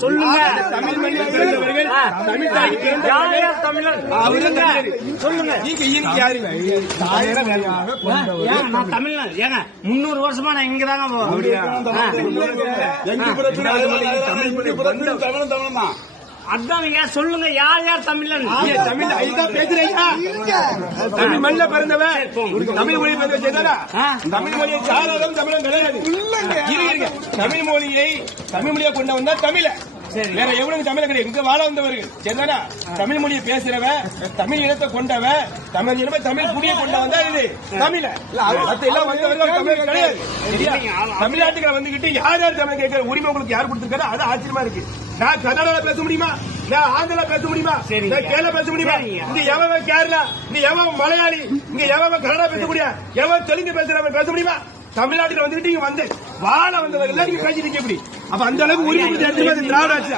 சொல்லுங்க. தமிழ் மண்ணில் பிறந்தவர்கள், தமிழ் தாய்க்கு பிறந்தவர்கள், தமிழன் அவர்கள் தமிழர். சொல்லுங்க. நீங்க யாரு? நான் தமிழ்நாடு ஏங்க 300 வருஷமா நான் இங்கதாங்க அதாங்க. சொல்லுங்க யார் யார் தமிழன்? தமிழ் பேசுறீங்க. தமிழ் மண்ணில் பிறந்தவன், தமிழ் மொழி பேசுறா. தமிழ் மொழியை சாதாரண தமிழன் கிடையாது. தமிழ் மொழியை கொண்டு வந்தா தமிழ வேற எவ்வளவு தமிழ கிடையாது. இங்க வாழ வந்தவர்கள் சரிதானா? தமிழ் மொழியை பேசுறவன், தமிழ் இனத்தை கொண்டவன், தமிழ் இனமே தமிழ் குடியை கொண்ட வந்தா இது தமிழ. எல்லாம் வந்தவர்கள் தமிழ் கிடையாது. தமிழ்நாட்டுல வந்துகிட்டு யார் யார் தமிழ் கேட்கிற உரிமை உங்களுக்கு யார் கொடுத்திருக்காரு? அது ஆச்சரியமா இருக்கு. நான் கன்னடால பேச முடியுமா? நான் ஆந்திரா பேச முடியுமா? நான் கேரளா பேச முடியுமா? இங்க எவன் கேரளா, இங்க எவன் மலையாளி, இங்க எவன் கன்னடா பேச முடியா, எவன் தெலுங்கு பேசுறவன் பேச முடியுமா? தமிழ்நாட்டுல வந்துட்டு இங்க வந்து வாழ வந்தவர்கள் நீங்க பேசிட்டு எப்படி? அப்ப அந்த அளவுக்கு உரிமை திராவிட ஆட்சி.